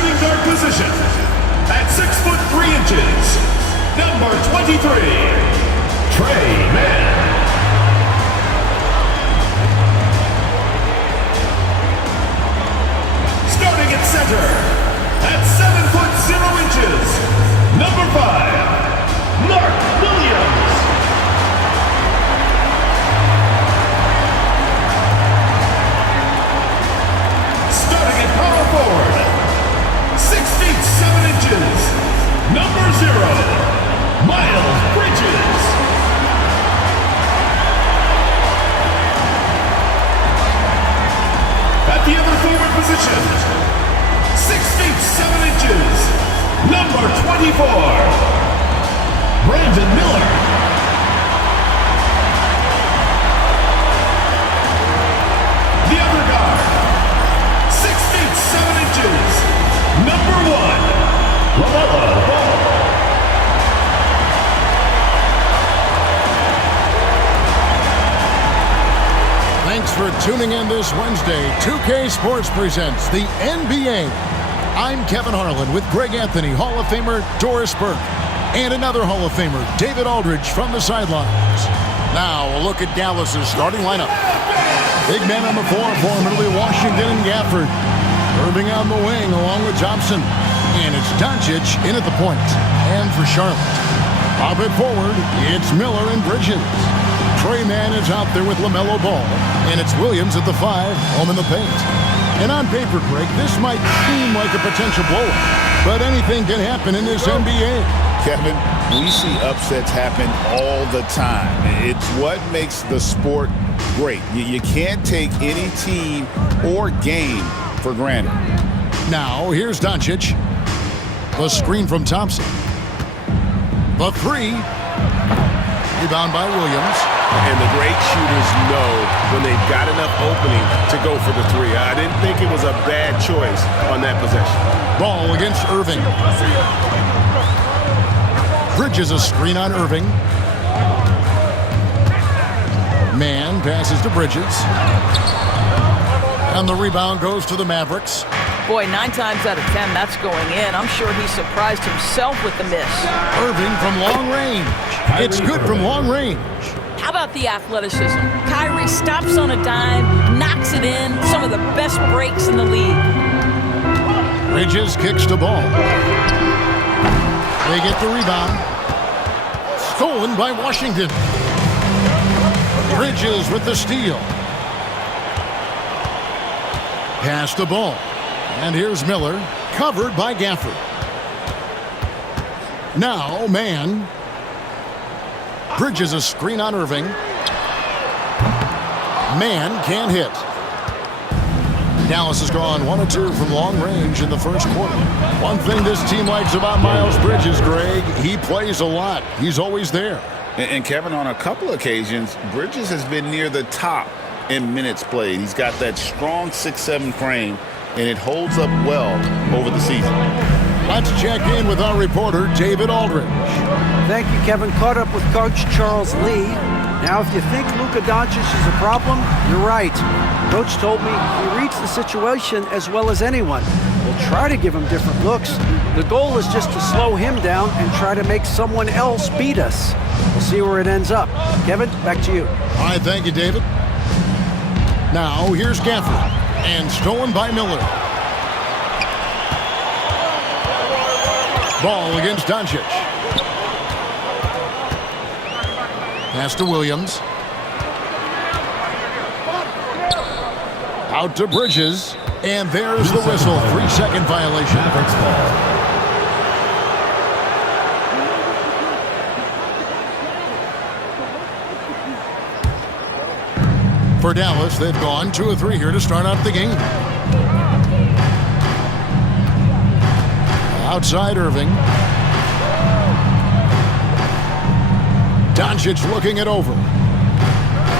shooting guard position, at 6 foot 3 inches, number 23, Trey Mann. Starting at center, at 7 foot 0 inches, number 5, Mark Williams. Starting at power forward, 6 feet 7 inches, number 0, Miles Bridges. At the other forward position, 6 feet 7 inches, number 24, Brandon Miller. The other guard, 6 feet 7 inches, number 1, LaMelo Ball. Thanks for tuning in this Wednesday. 2K Sports presents the NBA. I'm Kevin Harlan with Greg Anthony, Hall of Famer Doris Burke, and another Hall of Famer, David Aldridge, from the sidelines. Now, a look at Dallas's starting lineup. Big men on the floor, formerly Washington and Gafford. Irving on the wing along with Thompson. And it's Doncic in at the point. And for Charlotte, pop it forward, it's Miller and Bridges. Trey Mann is out there with LaMelo Ball. And it's Williams at the 5, home in the paint. And on paper, Greg, this might seem like a potential blowout, but anything can happen in this NBA. Kevin, we see upsets happen all the time. It's what makes the sport great. You can't take any team or game for granted. Now, here's Doncic. The screen from Thompson. The 3. Rebound by Williams. And the great shooters know when they've got enough opening to go for the 3. I didn't think it was a bad choice on that possession. Ball against Irving. Bridges a screen on Irving. Mann passes to Bridges. And the rebound goes to the Mavericks. Boy, 9 times out of 10, that's going in. I'm sure he surprised himself with the miss. Irving from long range. It's good from long range. How about the athleticism? Kyrie stops on a dime, knocks it in. Some of the best breaks in the league. Bridges kicks the ball. They get the rebound. Stolen by Washington. Bridges with the steal. Pass the ball. And here's Miller, covered by Gafford. Now, Mann. Bridges a screen on Irving. Mann can't hit. Dallas has gone 1 of 2 from long range in the first quarter. One thing this team likes about Miles Bridges, Greg, he plays a lot. He's always there. And Kevin, on a couple occasions, Bridges has been near the top in minutes played. He's got that strong 6'7" frame, and it holds up well over the season. Let's check in with our reporter, David Aldridge. Thank you, Kevin. Caught up with Coach Charles Lee. Now, if you think Luka Doncic is a problem, you're right. Coach told me he reads the situation as well as anyone. We'll try to give him different looks. The goal is just to slow him down and try to make someone else beat us. We'll see where it ends up. Kevin, back to you. All right, thank you, David. Now, here's Gafford. And stolen by Miller. Ball against Doncic. Pass to Williams. Out to Bridges. And there's the whistle. 3-second violation. Mavericks ball. For Dallas, they've gone 2 of 3 here to start out the game. Outside Irving. Doncic looking it over.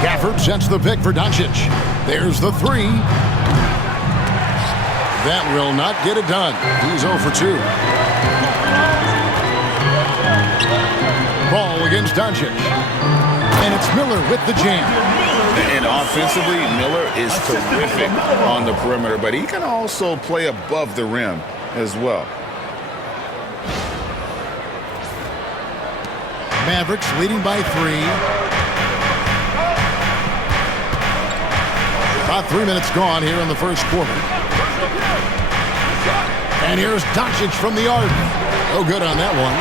Gafford sets the pick for Doncic. There's the 3. That will not get it done. He's 0 for 2. Ball against Doncic. And it's Miller with the jam. And offensively, Miller is terrific on the perimeter, but he can also play above the rim. as well. Mavericks leading by 3. About 3 minutes gone here in the first quarter. And here's Doncic from the arc. No good on that one.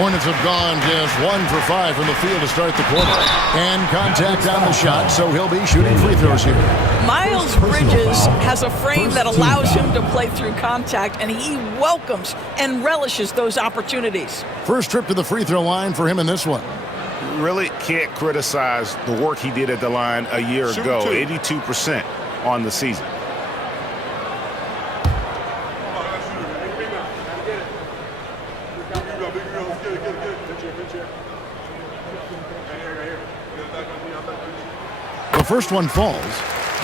Hornets have gone just 1 for 5 from the field to start the quarter. And contact on the shot, so he'll be shooting free throws here. Miles Bridges has a frame that allows him to play through contact, and he welcomes and relishes those opportunities. First trip to the free throw line for him in this one. Really can't criticize the work he did at the line a year ago. 82% on the season. The first one falls.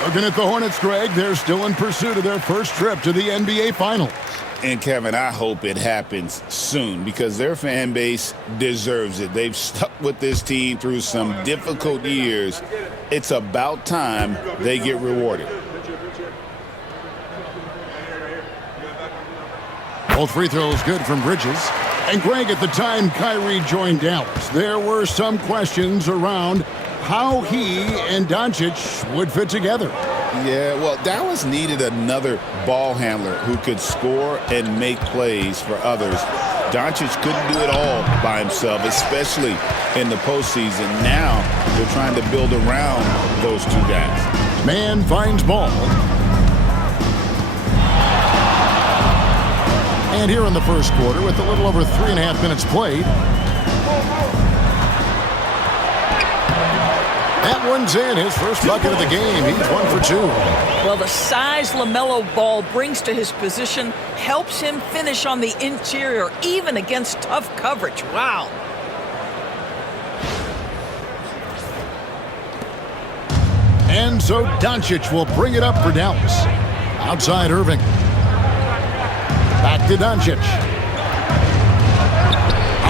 Looking at the Hornets, Greg, they're still in pursuit of their first trip to the NBA Finals. And, Kevin, I hope it happens soon because their fan base deserves it. They've stuck with this team through some difficult years. It's about time they get rewarded. Both free throws good from Bridges. And, Greg, at the time Kyrie joined Dallas, there were some questions around how he and Doncic would fit together. Yeah, well, Dallas needed another ball handler who could score and make plays for others. Doncic couldn't do it all by himself, especially in the postseason. Now they're trying to build around those two guys. Man finds ball. And here in the first quarter, with a little over 3.5 minutes played, that one's in. His first bucket of the game. He's 1 for 2. Well, the size LaMelo Ball brings to his position helps him finish on the interior, even against tough coverage. Wow. And so Doncic will bring it up for Dallas. Outside Irving. Back to Doncic.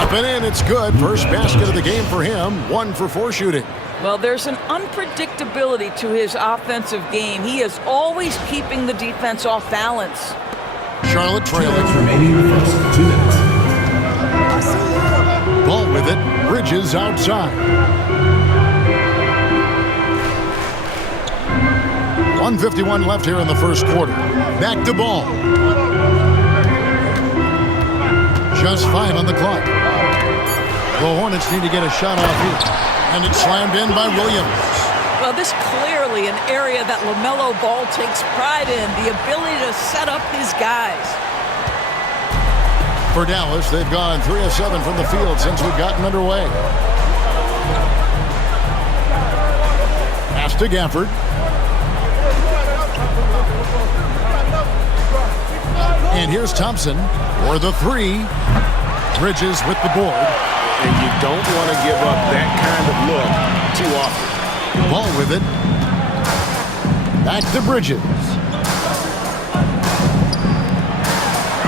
Up and in. It's good. First basket of the game for him. 1 for 4 shooting. Well, there's an unpredictability to his offensive game. He is always keeping the defense off balance. Charlotte trailing. Remaining in the first 2 minutes. Ball with it. Bridges outside. 1:51 left here in the first quarter. Back to Ball. Just 5 on the clock. The Hornets need to get a shot off here. And it's slammed in by Williams. Well, this clearly an area that LaMelo Ball takes pride in, the ability to set up his guys. For Dallas, they've gone 3 of 7 from the field since we've gotten underway. Pass to Gafford. And here's Thompson for the 3. Bridges with the board. And you don't want to give up that kind of look too often. Ball with it. Back to Bridges.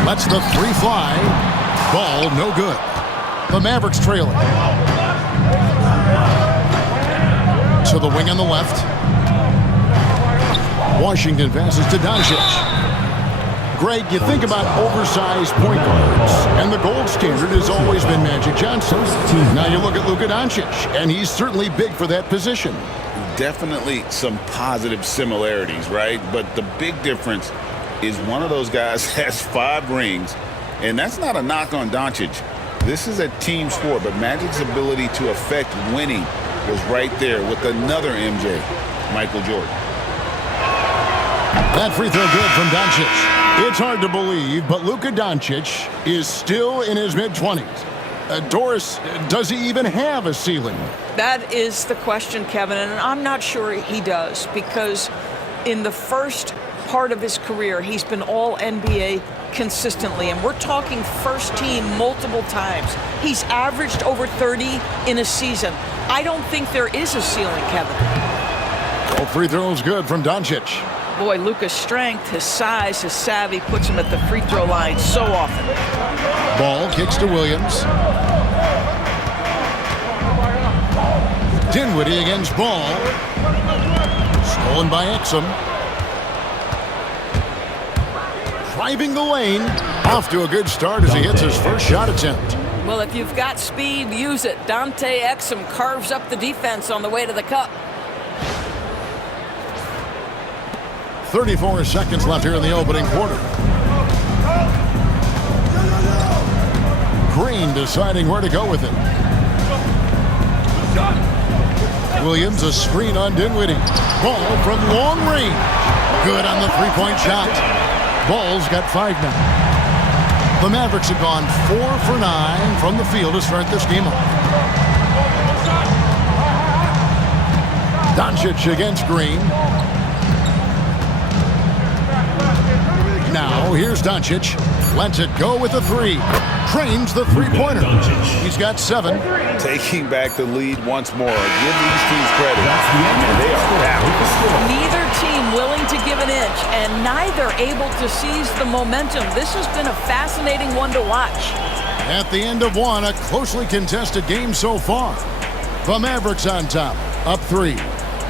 Lets the 3 fly. Ball no good. The Mavericks trailing. To the wing on the left. Washington passes to Doncic. Greg, you think about oversized point guards, and the gold standard has always been Magic Johnson. Now you look at Luka Doncic, and he's certainly big for that position. Definitely some positive similarities, right? But the big difference is one of those guys has 5 rings, and that's not a knock on Doncic. This is a team sport, but Magic's ability to affect winning was right there with another MJ, Michael Jordan. That free throw good from Doncic. It's hard to believe, but Luka Doncic is still in his mid-20s. Doris, does he even have a ceiling? That is the question, Kevin, and I'm not sure he does, because in the first part of his career, he's been all NBA consistently, and we're talking first team multiple times. He's averaged over 30 in a season. I don't think there is a ceiling, Kevin. Both free throws good from Doncic. Boy, Luka's strength, his size, his savvy puts him at the free throw line so often. Ball kicks to Williams. Dinwiddie against Ball. Stolen by Exum. driving the lane. Off to a good start as he hits his first shot attempt. Well, if you've got speed, use it. Dante Exum carves up the defense on the way to the cup. 34 seconds left here in the opening quarter. Green deciding where to go with it. Williams, a screen on Dinwiddie. Ball from long range. Good on the three-point shot. Ball's got 5 now. The Mavericks have gone 4 for 9 from the field to start this game off. Doncic against Green. Now, here's Doncic. Lets it go with the 3. Trains the three-pointer. He's got 7. Taking back the lead once more. Give these teams credit. And they are back. Neither team willing to give an inch, and neither able to seize the momentum. This has been a fascinating one to watch. At the end of one, a closely contested game so far. The Mavericks on top, up 3.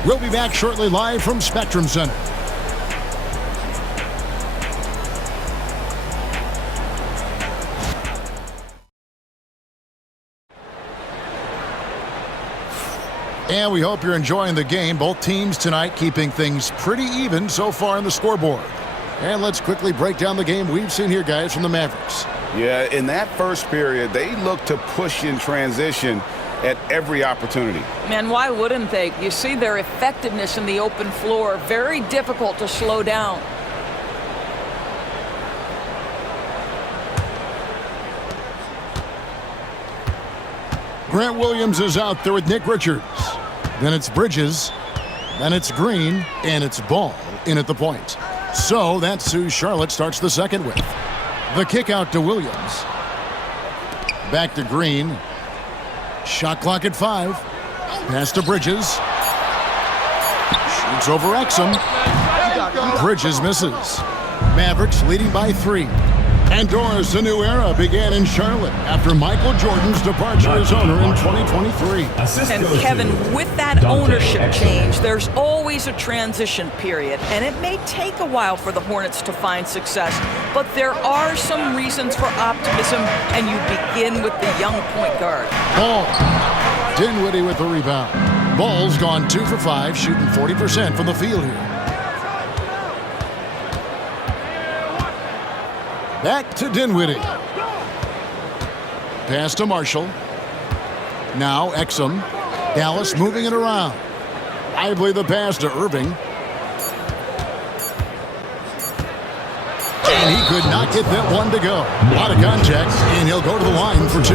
We'll be back shortly live from Spectrum Center. And we hope you're enjoying the game. Both teams tonight keeping things pretty even so far on the scoreboard. And let's quickly break down the game we've seen here, guys, from the Mavericks. Yeah, in that first period, they looked to push in transition at every opportunity. Man, why wouldn't they? You see their effectiveness in the open floor. Very difficult to slow down. Grant Williams is out there with Nick Richards. Then it's Bridges. Then it's Green. And it's Ball in at the point. So that's who Charlotte starts the second with. The kick out to Williams. Back to Green. Shot clock at 5. Pass to Bridges. Shoots over Exum. Bridges misses. Mavericks leading by 3. And Doris, a new era began in Charlotte after Michael Jordan's departure as owner in 2023. And Kevin, with that ownership change, there's always a transition period. And it may take a while for the Hornets to find success. But there are some reasons for optimism, and you begin with the young point guard. Ball. Dinwiddie with the rebound. Ball's gone 2 for 5, shooting 40% from the field here. Back to Dinwiddie. Pass to Marshall. Now Exum. Dallas moving it around. Lively the pass to Irving. And he could not get that one to go. A lot of contact, and he'll go to the line for 2.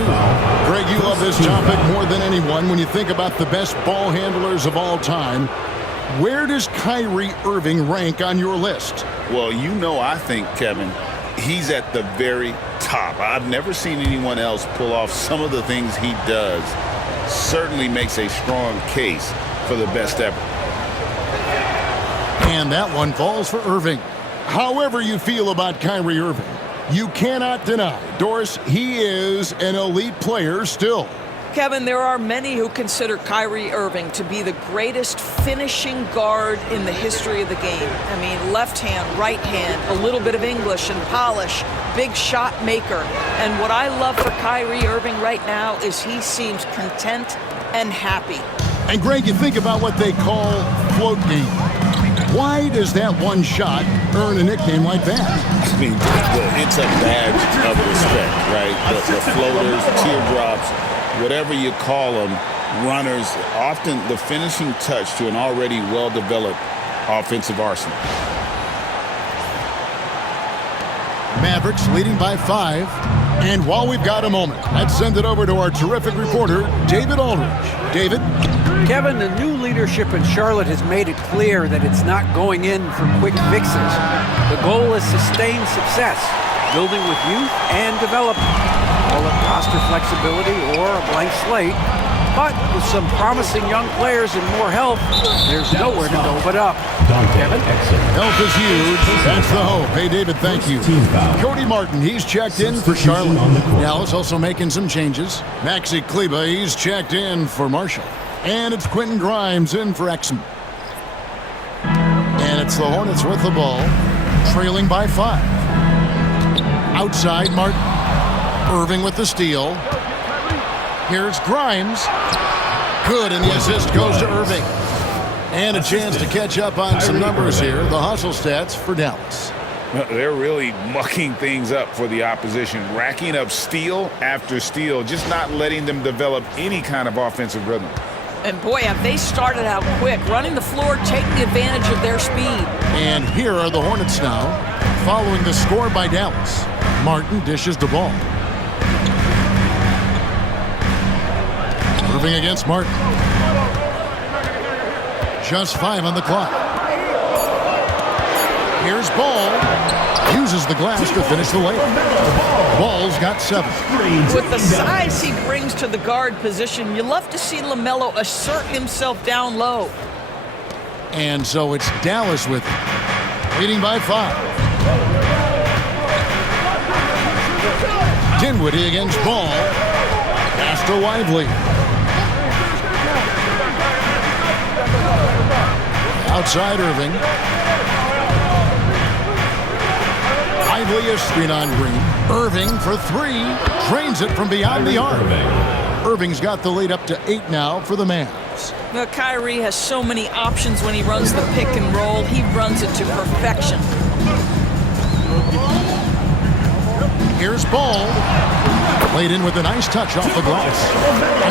Greg, you love this topic more than anyone when you think about the best ball handlers of all time. Where does Kyrie Irving rank on your list? Well, you know, I think, Kevin, he's at the very top. I've never seen anyone else pull off some of the things he does. Certainly makes a strong case for the best ever. And that one falls for Irving. However you feel about Kyrie Irving, you cannot deny, Doris, he is an elite player still. Kevin, there are many who consider Kyrie Irving to be the greatest finishing guard in the history of the game. I mean, left hand, right hand, a little bit of English and polish, big shot maker. And what I love for Kyrie Irving right now is he seems content and happy. And Greg, you think about what they call float game. Why does that one shot earn a nickname like that? I mean, it's a badge of respect, right? The floaters, teardrops, whatever you call them, runners, often the finishing touch to an already well-developed offensive arsenal. Mavericks leading by 5. And while we've got a moment, let's send it over to our terrific reporter, David Aldridge. David? Kevin, the new leadership in Charlotte has made it clear that it's not going in for quick fixes. The goal is sustained success, building with youth and development. Call it roster flexibility or a blank slate. But with some promising young players and more help, there's nowhere to go but up. Kevin? Help is huge. That's the hope. Hey, David, thank you. Cody Martin, he's checked in for Charlotte. Dallas also making some changes. Maxi Kleba, he's checked in for Marshall. And it's Quentin Grimes in for Exum. And it's the Hornets with the ball, trailing by 5. Outside, Martin. Irving with the steal. Here's Grimes. Good, and the assist goes to Irving. And a chance to catch up on some numbers here. The hustle stats for Dallas. They're really mucking things up for the opposition, racking up steal after steal, just not letting them develop any kind of offensive rhythm. And boy, have they started out quick, running the floor, taking advantage of their speed. And here are the Hornets now, following the score by Dallas. Martin dishes the ball. Irving against Martin. Just 5 on the clock. Here's Ball. Uses the glass to finish the layup. Ball's got 7. With the size he brings to the guard position, you love to see LaMelo assert himself down low. And so it's Dallas with it, leading by 5. Dinwiddie against Ball. Pass to Lively. Outside Irving. Lively a screen on Green. Irving for 3. Drains it from beyond the arc. Irving's got the lead up to 8 now for the Mavs. Well, Kyrie has so many options when he runs the pick and roll. He runs it to perfection. Here's Ball. Laid in with a nice touch off the glass.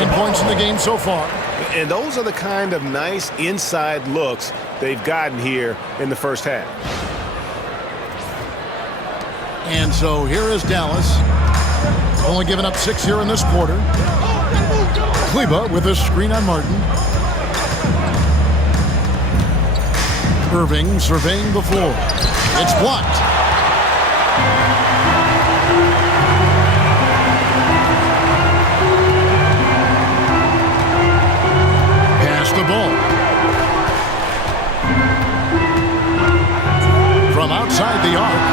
9 points in the game so far. And those are the kind of nice inside looks they've gotten here in the first half. And so here is Dallas. Only giving up 6 here in this quarter. Kleba with a screen on Martin. Irving surveying the floor. It's blocked. Pass the ball. From outside the arc.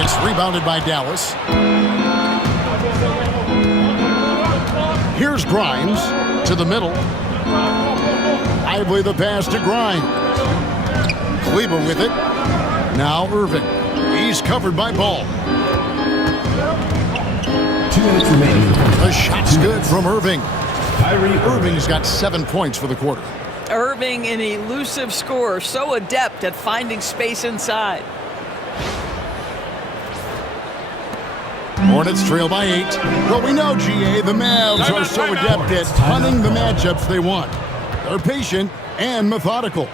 It's rebounded by Dallas. Here's Grimes to the middle. Lively the pass to Grimes. Kleba with it. Now Irving. He's covered by Ball. 2 minutes remaining. The shot's good from Irving. Irving's got 7 points for the quarter. Irving, an elusive scorer, so adept at finding space inside. Hornets trail by 8. Well, we know, GA, the Mavs are so adept at hunting the matchups they want. They're patient and methodical.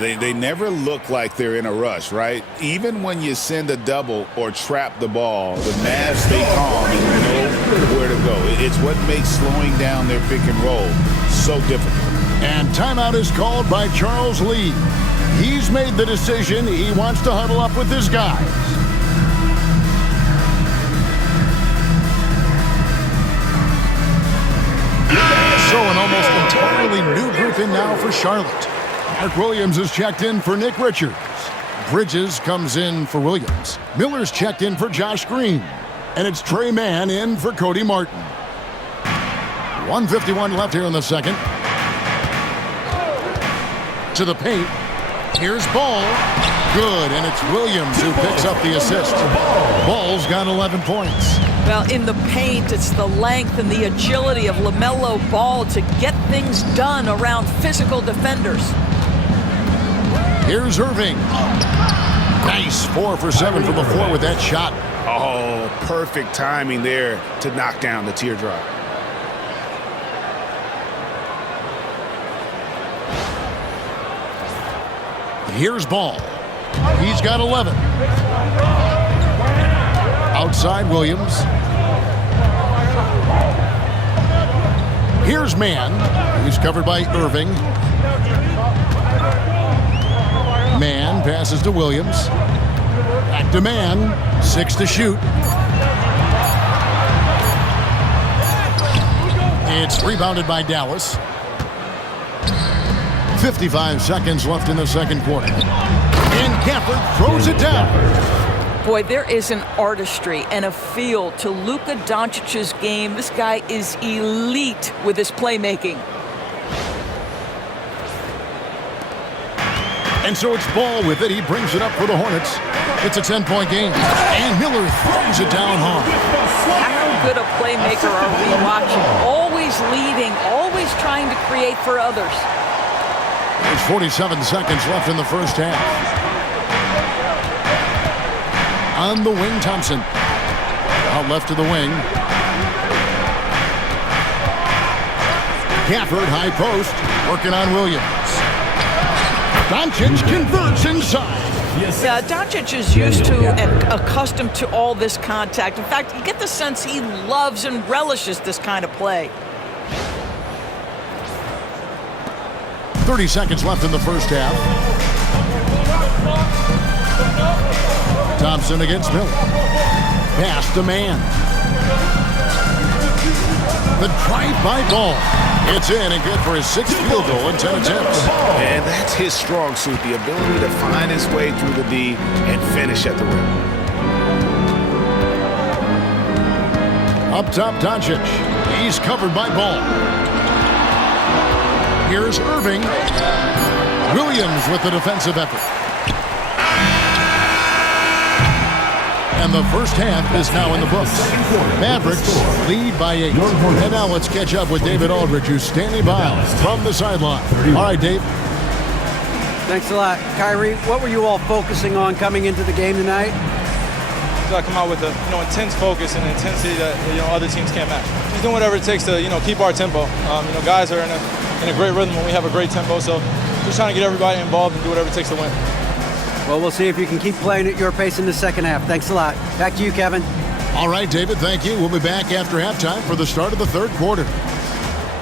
They never look like they're in a rush, right? Even when you send a double or trap the ball, the Mavs stay calm and know where to go. It's what makes slowing down their pick and roll so difficult. And timeout is called by Charles Lee. He's made the decision he wants to huddle up with his guys. So an almost entirely new group in now for Charlotte. Mark Williams is checked in for Nick Richards. Bridges comes in for Williams. Miller's checked in for Josh Green. And it's Trey Mann in for Cody Martin. 1:51 left here in the second. To the paint. Here's Ball. Good, and it's Williams who picks up the assist. Ball's got 11 points. Well, in the paint, it's the length and the agility of LaMelo Ball to get things done around physical defenders. Here's Irving. Nice 4 for 7 from the floor with that shot. Oh, perfect timing there to knock down the teardrop. Here's Ball. He's got 11. Outside Williams. Here's Mann. He's covered by Irving. Mann passes to Williams. Back to Mann. 6 to shoot. It's rebounded by Dallas. 55 seconds left in the second quarter. And Gafford throws it down. Boy, there is an artistry and a feel to Luka Doncic's game. This guy is elite with his playmaking. And so it's Ball with it. He brings it up for the Hornets. It's a 10-point game. And Miller throws it down hard. How good a playmaker are we watching? Always leading, always trying to create for others. There's 47 seconds left in the first half. On the wing, Thompson. Out left to the wing. Gafford, high post, working on Williams. Doncic converts inside. Yeah, Doncic is used to and accustomed to all this contact. In fact, you get the sense he loves and relishes this kind of play. 30 seconds left in the first half. Thompson against Miller. Pass to man. The drive by Ball. It's in and good for his 6th field goal in 10 attempts. And that's his strong suit, the ability to find his way through the D and finish at the rim. Up top, Doncic. He's covered by Ball. Here's Irving. Williams with the defensive effort. And the first half is now in the books. Mavericks lead by 8. And now let's catch up with David Aldridge, who's standing by from the sideline. All right, Dave. Thanks a lot. Kyrie, what were you all focusing on coming into the game tonight? I come out with a intense focus and intensity that other teams can't match. Just doing whatever it takes to keep our tempo. Guys are in a great rhythm when we have a great tempo, so just trying to get everybody involved and do whatever it takes to win. Well, we'll see if you can keep playing at your pace in the second half. Thanks a lot. Back to you, Kevin. All right, David, thank you. We'll be back after halftime for the start of the third quarter.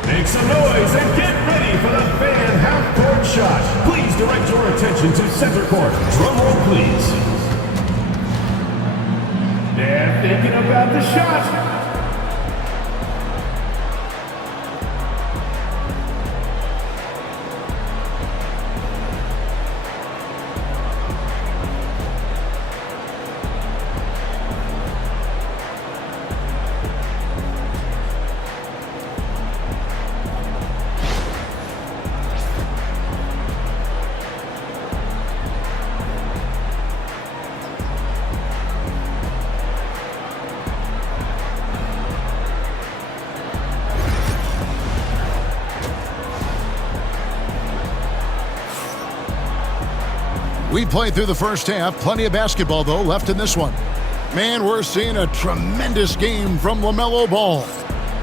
Make some noise and get ready for the fan half-court shot. Please direct your attention to center court. Drum roll, please. They're thinking about the shot. We played through the first half. Plenty of basketball, though, left in this one. Man, we're seeing a tremendous game from LaMelo Ball.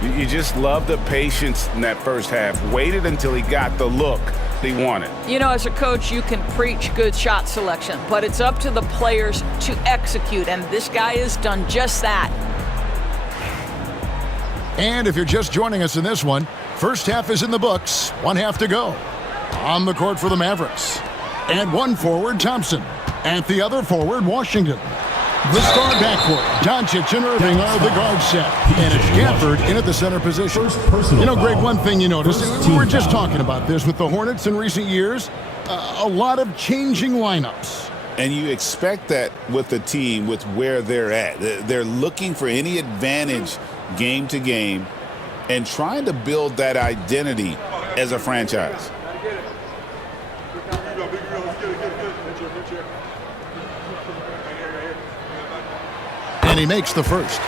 You just love the patience in that first half. Waited until he got the look he wanted. As a coach, you can preach good shot selection, but it's up to the players to execute, and this guy has done just that. And if you're just joining us in this one, first half is in the books. 1 half to go. On the court for the Mavericks. And one forward, Thompson. At the other forward, Washington. The star backcourt, Doncic and Irving are the guard set. And it's Gafford in at the center position. Greg, one thing you notice, we were just talking about this with the Hornets in recent years, a lot of changing lineups. And you expect that with the team, with where they're at. They're looking for any advantage game to game and trying to build that identity as a franchise. And he makes the first.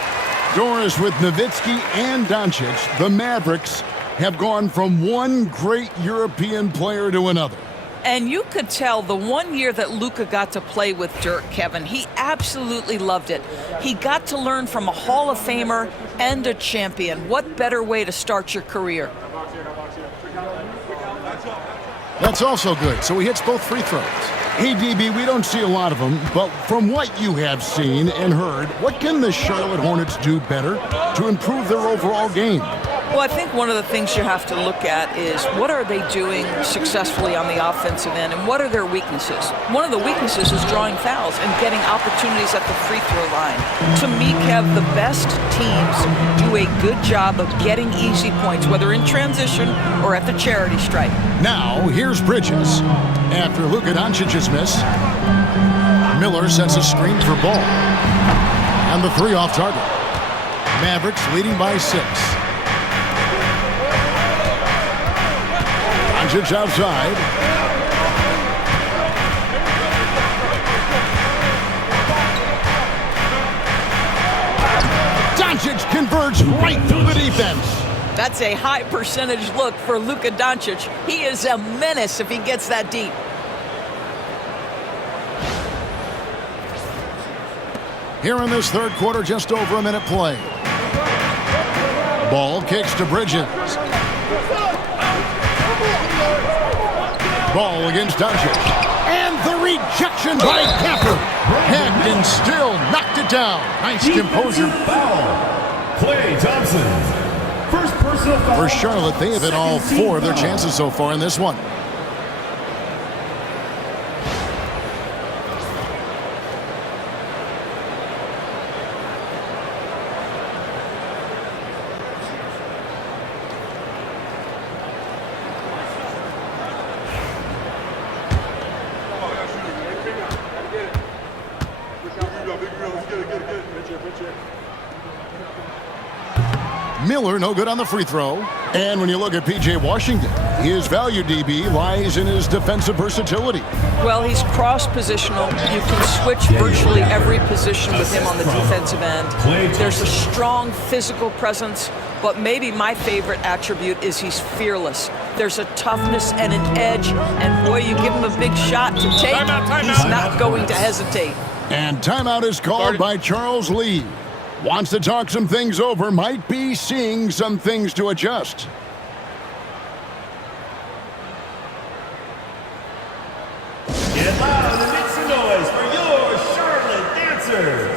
Doris with Nowitzki and Doncic. The Mavericks have gone from one great European player to another. And you could tell the 1 year that Luka got to play with Dirk, Kevin, he absolutely loved it. He got to learn from a Hall of Famer and a champion. What better way to start your career? That's also good. So he hits both free throws. Hey, DB, we don't see a lot of them, but from what you have seen and heard, what can the Charlotte Hornets do better to improve their overall game? Well, I think one of the things you have to look at is what are they doing successfully on the offensive end and what are their weaknesses? One of the weaknesses is drawing fouls and getting opportunities at the free throw line. To me, Kev, the best teams do a good job of getting easy points, whether in transition or at the charity stripe. Now, here's Bridges. After Luka Doncic's miss, Miller sets a screen for Ball. And the three off target. Mavericks leading by 6. Doncic outside. Doncic converts right through the defense. That's a high percentage look for Luka Doncic. He is a menace if he gets that deep. Here in this third quarter, just over a minute play. Ball kicks to Bridges. Ball against Doncic. And the rejection by Gafford. Head and still knocked it down. Nice composure. Foul. Klay Thompson. First personal foul. For Charlotte, they have hit all 4 of their chances so far in this one. Miller, no good on the free throw. And when you look at P.J. Washington, his value DB lies in his defensive versatility. Well, he's cross-positional. You can switch virtually every position with him on the defensive end. There's a strong physical presence, but maybe my favorite attribute is he's fearless. There's a toughness and an edge, and boy, you give him a big shot to take, he's not going to hesitate. And timeout is called by Charles Lee. Wants to talk some things over, might be seeing some things to adjust. Get loud and make some noise for your Charlotte dancers.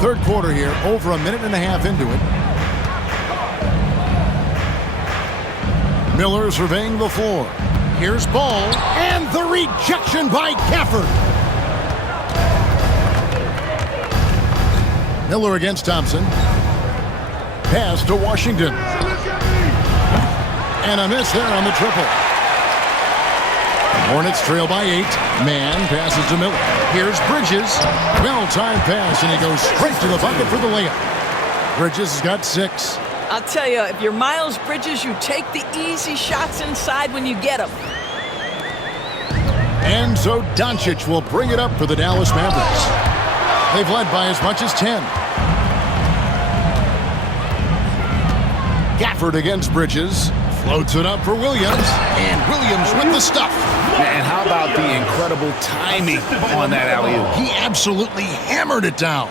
Third quarter here, over a minute and a half into it. Miller surveying the floor. Here's Ball, and the rejection by Gafford. Miller against Thompson. Pass to Washington. And a miss there on the triple. Hornets trail by 8. Man passes to Miller. Here's Bridges. Well-timed pass, and he goes straight to the bucket for the layup. Bridges has got 6. I'll tell you, if you're Miles Bridges, you take the easy shots inside when you get them. And so Doncic will bring it up for the Dallas Mavericks. They've led by as much as 10. Gafford against Bridges. Floats it up for Williams. And Williams with the stuff. And how about the incredible timing on that alley-oop? He absolutely hammered it down.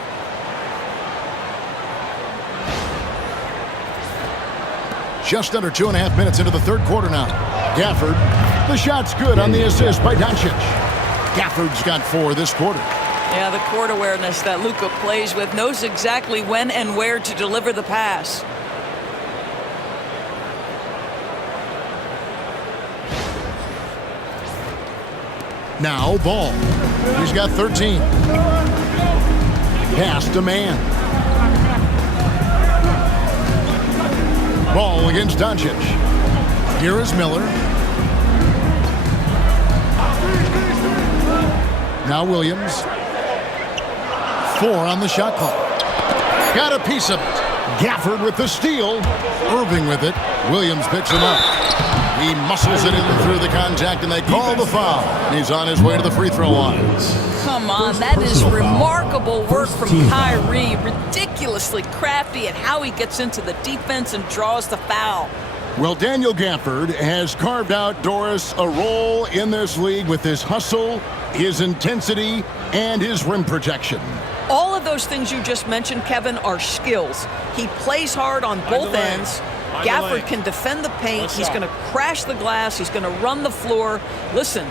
Just under 2.5 minutes into the third quarter now. Gafford, the shot's good on the assist by Doncic. Gafford's got 4 this quarter. Yeah, the court awareness that Luka plays with, knows exactly when and where to deliver the pass. Now Ball. He's got 13. Pass to Man. Ball against Doncic. Here is Miller. Now Williams. 4 on the shot clock. Got a piece of it. Gafford with the steal. Irving with it. Williams picks him up. He muscles it in through the contact, and they call the foul. He's on his way to the free throw line. Come on, that is remarkable work from Kyrie. Ridiculously crafty at how he gets into the defense and draws the foul. Well, Daniel Gafford has carved out, Doris, a role in this league with his hustle, his intensity, and his rim protection. All of those things you just mentioned, Kevin, are skills. He plays hard on both ends. Gafford can defend the paint. He's going to crash the glass. He's going to run the floor. Listen,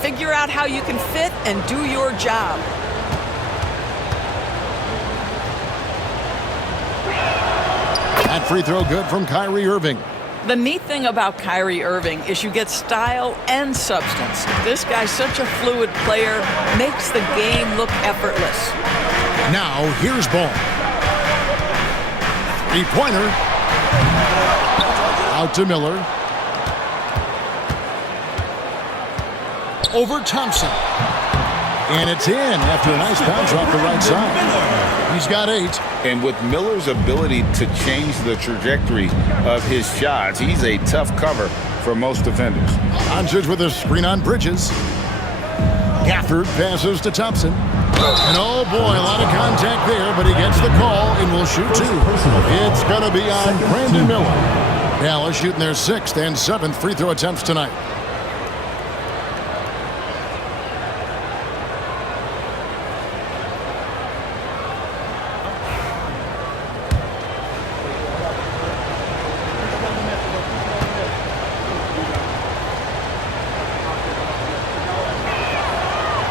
figure out how you can fit and do your job. That free throw good from Kyrie Irving. The neat thing about Kyrie Irving is you get style and substance. This guy's such a fluid player, makes the game look effortless. Now, here's ball. Three-pointer. Out to Miller. Over Thompson. And it's in after a nice bounce off the right side. He's got 8. And with Miller's ability to change the trajectory of his shots, he's a tough cover for most defenders. Doncic with a screen on Bridges. Gafford passes to Thompson. And oh boy, a lot of contact there, but he gets the call and will shoot 2. It's going to be on Brandon Miller. Dallas shooting their 6th and 7th free throw attempts tonight.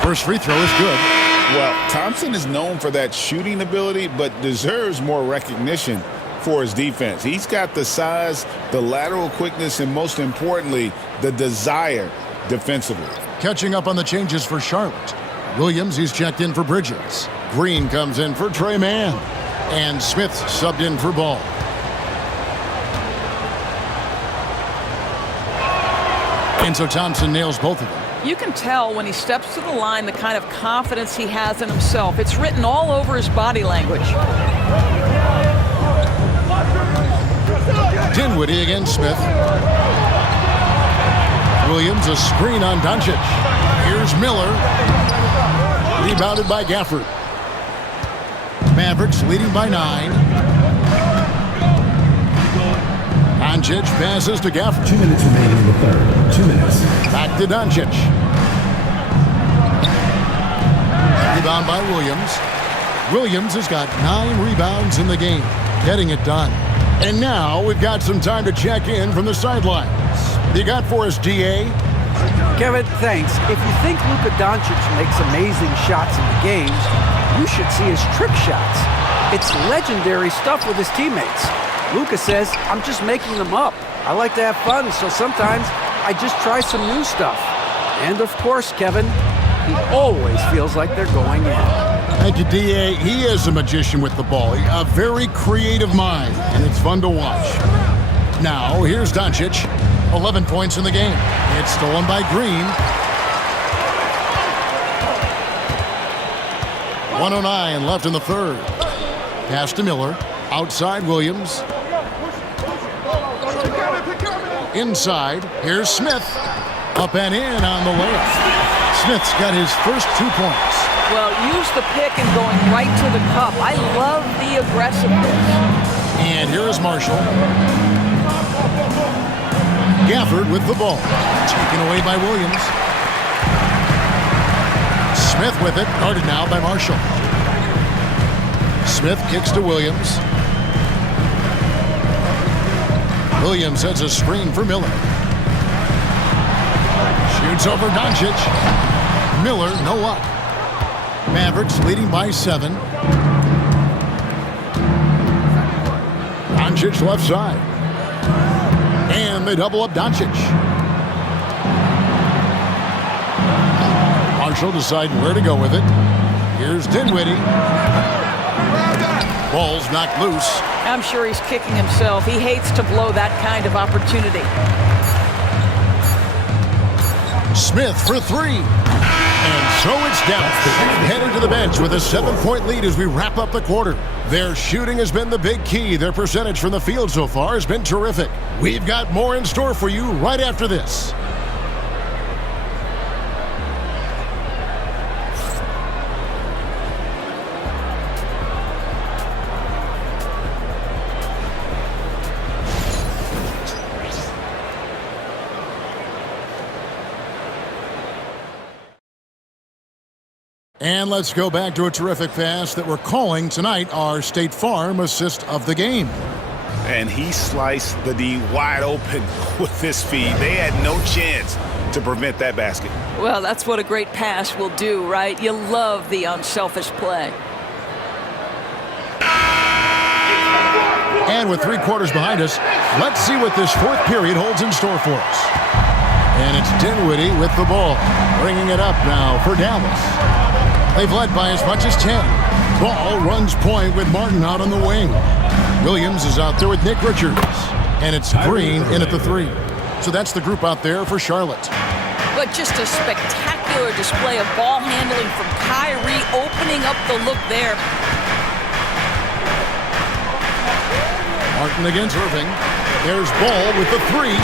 First free throw is good. Well, Thompson is known for that shooting ability, but deserves more recognition for his defense. He's got the size, the lateral quickness, and most importantly, the desire defensively. Catching up on the changes for Charlotte. Williams, he's checked in for Bridges. Green comes in for Trey Mann. And Smith subbed in for Ball. And so Thompson nails both of them. You can tell when he steps to the line the kind of confidence he has in himself. It's written all over his body language. Dinwiddie against Smith. Williams, a screen on Doncic. Here's Miller. Rebounded by Gafford. Mavericks leading by 9. Doncic passes to Gafford. 2 minutes remaining in the third. 2 minutes. Back to Doncic. Rebound by Williams. Williams has got 9 rebounds in the game, getting it done. And now we've got some time to check in from the sidelines. You got for us, DA? Kevin, thanks. If you think Luka Doncic makes amazing shots in the games, you should see his trick shots. It's legendary stuff with his teammates. Luka says, I'm just making them up. I like to have fun, so sometimes I just try some new stuff. And of course, Kevin, he always feels like they're going in. Thank you, DA. He is a magician with the ball. A very creative mind, and it's fun to watch. Now, here's Doncic. 11 points in the game. It's stolen by Green. 1:09 left in the third. Pass to Miller. Outside Williams. Inside, here's Smith. Up and in on the layup. Smith's got his first 2 points. Well, use the pick and going right to the cup. I love the aggressiveness. And here is Marshall. Gafford with the ball. Taken away by Williams. Smith with it. Guarded now by Marshall. Smith kicks to Williams. Williams sets a screen for Miller. Shoots over Doncic. Miller, no luck. Mavericks leading by 7. Doncic left side. And they double up Doncic. Marshall deciding where to go with it. Here's Dinwiddie. Ball's knocked loose. I'm sure he's kicking himself. He hates to blow that kind of opportunity. Smith for 3. And so it's down. Headed to the bench with a 7-point lead as we wrap up the quarter. Their shooting has been the big key. Their percentage from the field so far has been terrific. We've got more in store for you right after this. And let's go back to a terrific pass that we're calling tonight our State Farm assist of the game. And he sliced the D wide open with his feet. They had no chance to prevent that basket. Well, that's what a great pass will do, right? You love the unselfish play. And with 3 quarters behind us, let's see what this 4th period holds in store for us. And it's Dinwiddie with the ball, bringing it up now for Dallas. They've led by as much as 10. Ball runs point with Martin out on the wing. Williams is out there with Nick Richards. And it's Green in at the 3. So that's the group out there for Charlotte. But just a spectacular display of ball handling from Kyrie, opening up the look there. Martin against Irving. There's Ball with the 3.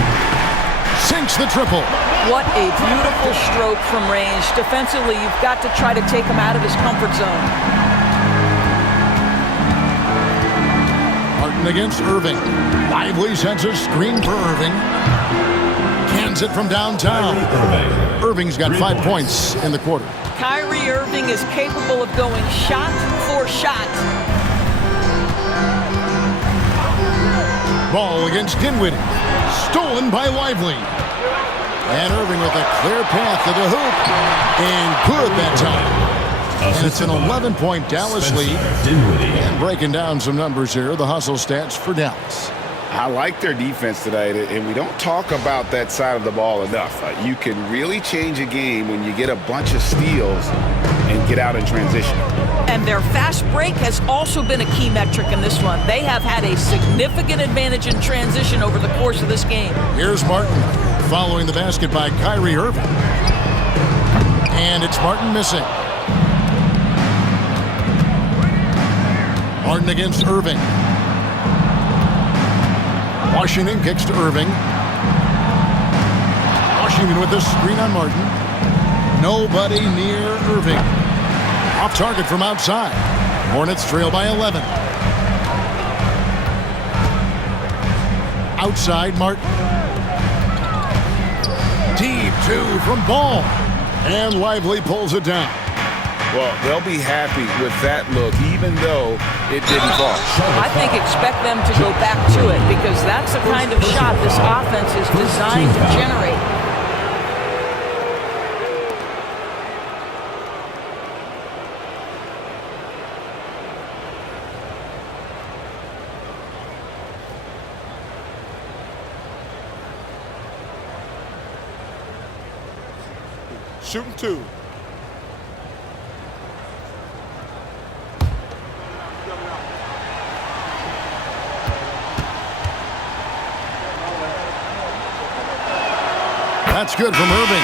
Sinks the triple. What a beautiful stroke from range. Defensively, you've got to try to take him out of his comfort zone. Martin against Irving. Lively sends a screen for Irving. Cans it from downtown. Irving's got 5 points in the quarter. Kyrie Irving is capable of going shot for shot. Ball against Dinwiddie. Stolen by Lively. And Irving with a clear path to the hoop. And good that time. And it's an 11-point Dallas lead. And breaking down some numbers here, the hustle stats for Dallas. I like their defense tonight, and we don't talk about that side of the ball enough. You can really change a game when you get a bunch of steals and get out in transition. And their fast break has also been a key metric in this one. They have had a significant advantage in transition over the course of this game. Here's Martin following the basket by Kyrie Irving. And it's Martin missing. Martin against Irving. Washington kicks to Irving. Washington with the screen on Martin. Nobody near Irving. Off target from outside. Hornets trail by 11. Outside Martin. Deep 2 from Ball. And Lively pulls it down. Well, they'll be happy with that look, even though it didn't fall. I think expect them to go back to it because that's the kind of shot this offense is designed to generate. Shooting 2. That's good from Irving.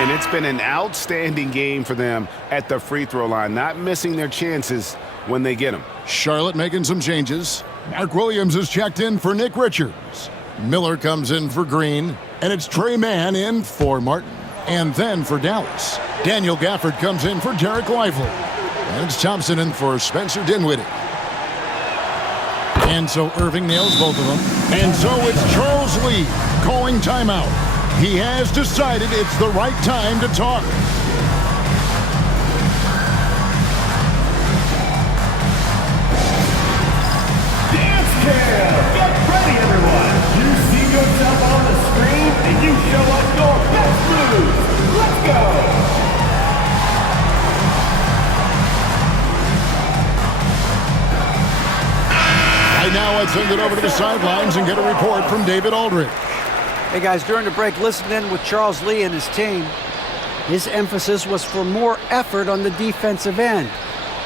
And it's been an outstanding game for them at the free throw line, not missing their chances when they get them. Charlotte making some changes. Mark Williams is checked in for Nick Richards. Miller comes in for Green. And it's Trey Mann in for Martin. And then for Dallas, Daniel Gafford comes in for Derek Lively. And it's Thompson in for Spencer Dinwiddie. And so Irving nails both of them. And so it's Charles Lee calling timeout. He has decided it's the right time to talk. Dance cam! Get ready, everyone! You see yourself on the screen, and you show us your best moves! Let's go! Right now, let's send it over to the sidelines and get a report from David Aldridge. Hey guys, during the break, listen in with Charles Lee and his team. His emphasis was for more effort on the defensive end.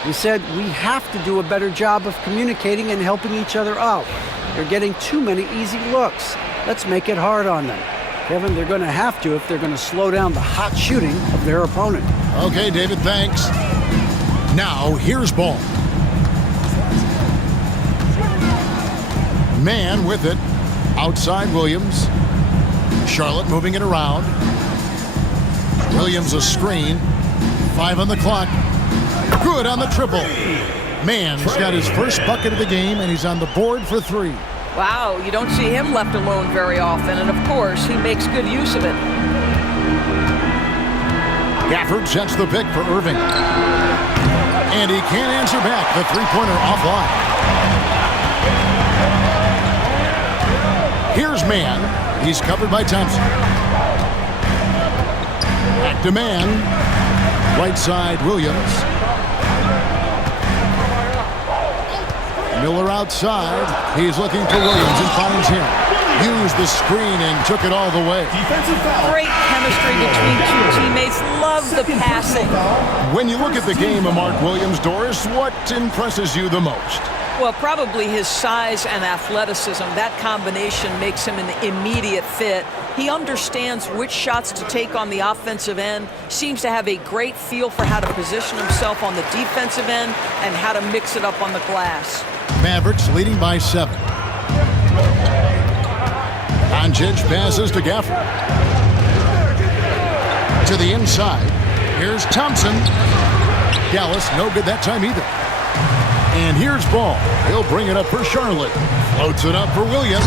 He said we have to do a better job of communicating and helping each other out. They're getting too many easy looks. Let's make it hard on them. Kevin, they're going to have to if they're going to slow down the hot shooting of their opponent. Okay, David, thanks. Now, here's Ball. Man with it. Outside Williams. Charlotte moving it around. Williams a screen. 5 on the clock. Good on the triple. Mann's got his first bucket of the game, and he's on the board for 3. Wow, you don't see him left alone very often, and of course, he makes good use of it. Gafford sets the pick for Irving. And he can't answer back. The three-pointer offline. Here's Mann. He's covered by Thompson. Back to Mann. Right side, Williams. Miller outside. He's looking for Williams and finds him. Used the screen and took it all the way. Defensive foul. Great chemistry between two teammates. Love the passing. When you look at the game of Mark Williams, Doris, what impresses you the most? Well, probably his size and athleticism. That combination makes him an immediate fit. He understands which shots to take on the offensive end, seems to have a great feel for how to position himself on the defensive end and how to mix it up on the glass. Mavericks leading by 7. Doncic passes to Gafford. To the inside. Here's Thompson. Dallas, no good that time either. And here's Ball. He'll bring it up for Charlotte. Floats it up for Williams.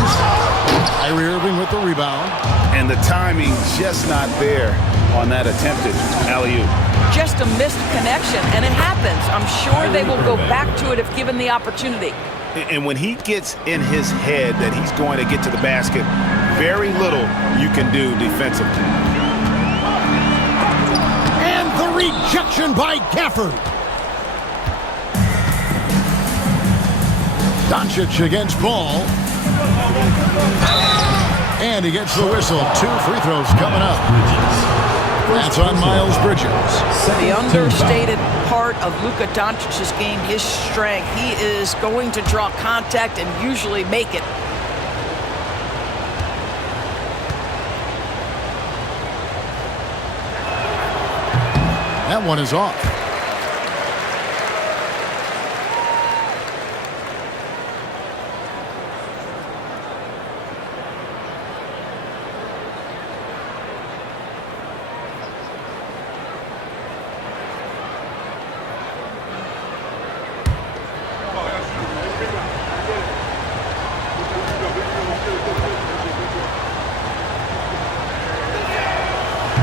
Kyrie Irving with the rebound. And the timing just not there on that attempted alley-oop. Just a missed connection, and it happens. I'm sure they will go back to it if given the opportunity. And when he gets in his head that he's going to get to the basket, very little you can do defensively. And the rejection by Gafford. Doncic against Ball. And he gets the whistle. 2 free throws coming up. That's on Miles Bridges. The understated part of Luka Doncic's game, his strength. He is going to draw contact and usually make it. That one is off.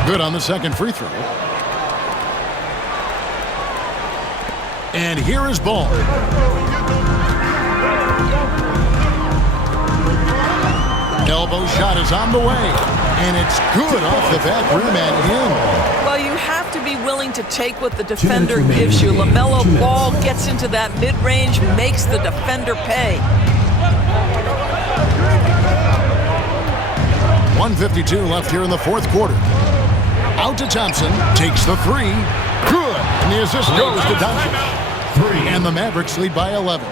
Good on the second free throw. And here is Ball. Elbow shot is on the way. And it's good off the back rim and in. Well, you have to be willing to take what the defender gives you. LaMelo Ball gets into that mid-range, makes the defender pay. 1:52 left here in the fourth quarter. Out to Thompson, takes the 3. Good. And the assist goes to Doncic. And the Mavericks lead by 11.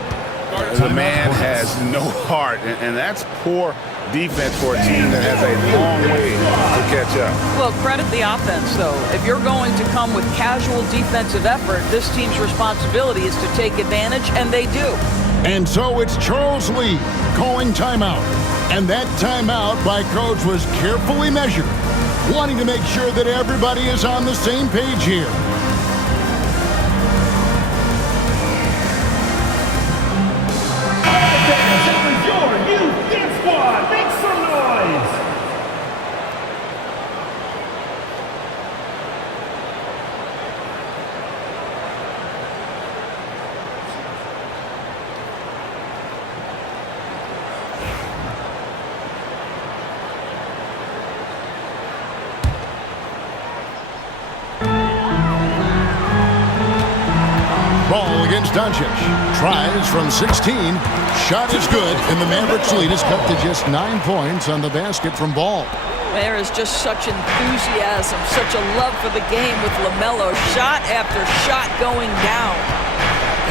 The man has no heart, and that's poor defense for a team that has a long way to catch up. Well, credit the offense, though. If you're going to come with casual defensive effort, this team's responsibility is to take advantage, and they do. And so it's Charles Lee calling timeout. And that timeout by Coach was carefully measured, wanting to make sure that everybody is on the same page here. Ball against Doncic. Tries from 16. Shot is good, and the Mavericks lead is cut to just 9 points on the basket from Ball. There is just such enthusiasm, such a love for the game with LaMelo. Shot after shot going down.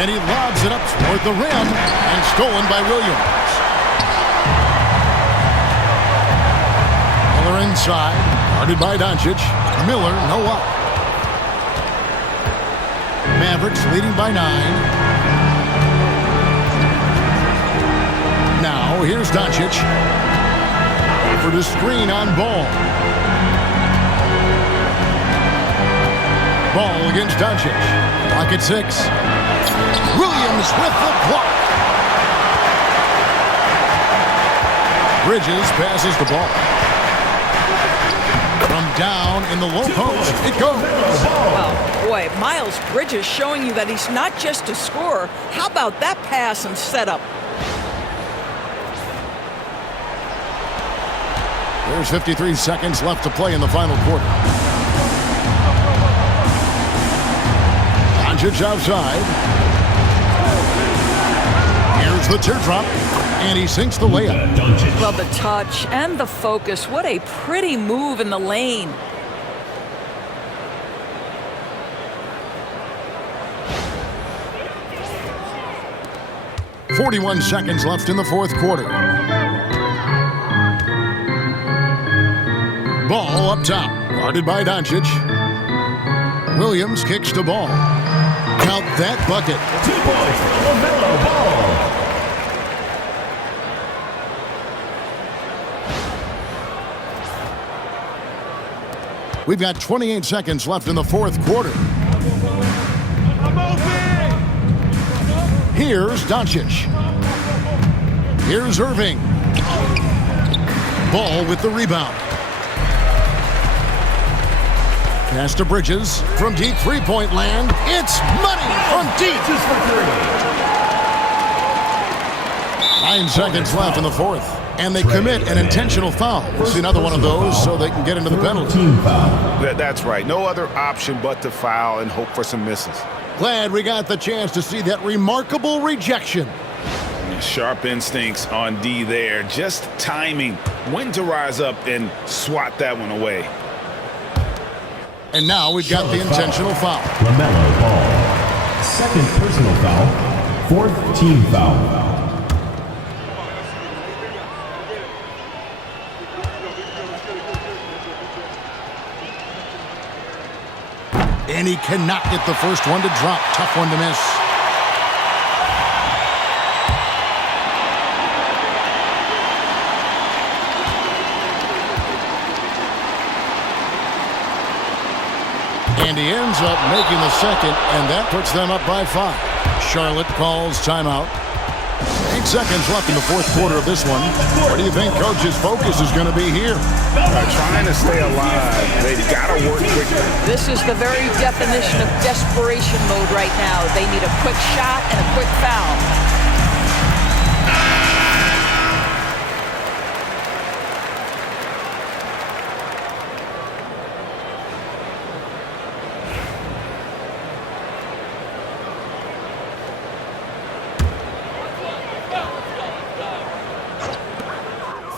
And he lobs it up toward the rim, and stolen by Williams. Miller inside, guarded by Doncic. Miller, no up. Mavericks leading by 9. Now here's Doncic. For the screen on Ball. Ball against Doncic. Clock at 6. Williams with the block. Bridges passes the ball. From down in the low post, it goes. Well, boy, Miles Bridges showing you that he's not just a scorer. How about that pass and setup? There's 53 seconds left to play in the final quarter. Doncic outside. Here's the teardrop, and he sinks the layup. Well, the touch and the focus. What a pretty move in the lane. .41 seconds left in the fourth quarter. Ball up top, guarded by Doncic. Williams kicks the ball. Count that bucket. 2 points for LaMelo Ball. We've got 28 seconds left in the fourth quarter. Here's Doncic. Here's Irving. Ball with the rebound. Pass to Bridges from deep three-point land. It's money from deep. 9 seconds left in the fourth. And they commit an intentional foul. See another one of those so they can get into the penalty. Team foul. That's right. No other option but to foul and hope for some misses. Glad we got the chance to see that remarkable rejection. Sharp instincts on D there. Just timing when to rise up and swat that one away. And now we've got the intentional foul. LaMelo Ball. Second personal foul. Fourth team foul. And he cannot get the first one to drop. Tough one to miss. And he ends up making the second, and that puts them up by 5. Charlotte calls timeout. 8 seconds left in the fourth quarter of this one. What do you think Coach's focus is going to be here? Trying to stay alive. They've got to work quickly. This is the very definition of desperation mode right now. They need a quick shot and a quick foul.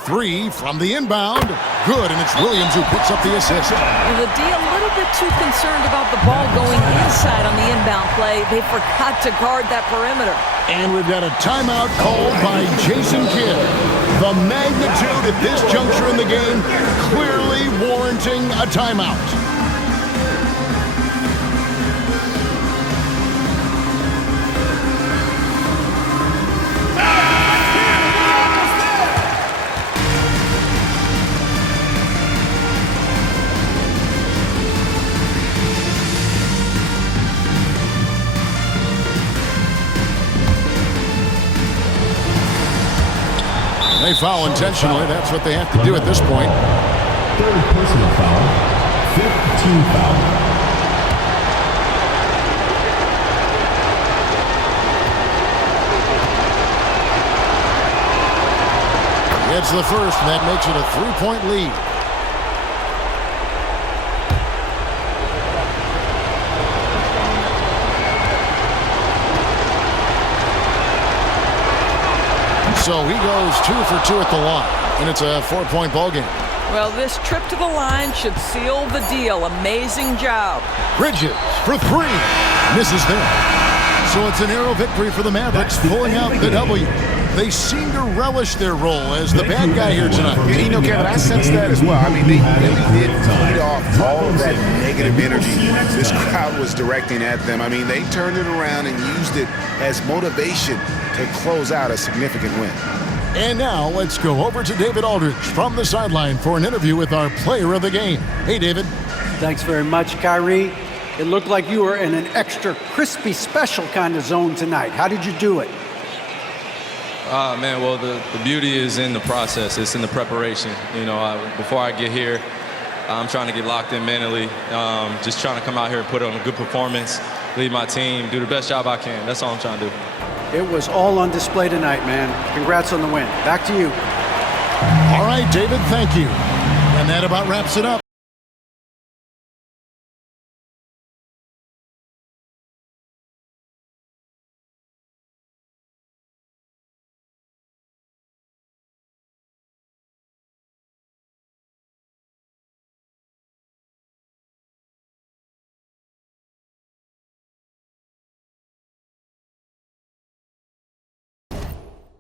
Three from the inbound. Good, and it's Williams who picks up the assist. The D a little bit too concerned about the ball going inside on the inbound play. They forgot to guard that perimeter. And we've got a timeout called by Jason Kidd. The magnitude at this juncture in the game clearly warranting a timeout. They foul intentionally. That's what they have to do at this point. Third personal foul. Fifth team foul. It's the first, and that makes it a 3-point lead. So he goes 2 for 2 at the line, and it's a 4-point ball game. Well, this trip to the line should seal the deal. Amazing job. Bridges for 3. Misses there. So it's a narrow victory for the Mavericks, pulling out the W. They seem to relish their role as the bad guy here tonight. You know, Kevin, I sense that as well. I mean, they really did feed off all of that negative energy this crowd was directing at them. I mean, they turned it around and used it as motivation to close out a significant win. And now let's go over to David Aldridge from the sideline for an interview with our player of the game. Hey, David. Thanks very much, Kyrie. It looked like you were in an extra crispy special kind of zone tonight. How did you do it? Man, well, the beauty is in the process. It's in the preparation. You know, before I get here, I'm trying to get locked in mentally. Just trying to come out here and put on a good performance, lead my team, do the best job I can. That's all I'm trying to do. It was all on display tonight, man. Congrats on the win. Back to you. All right, David, thank you. And that about wraps it up.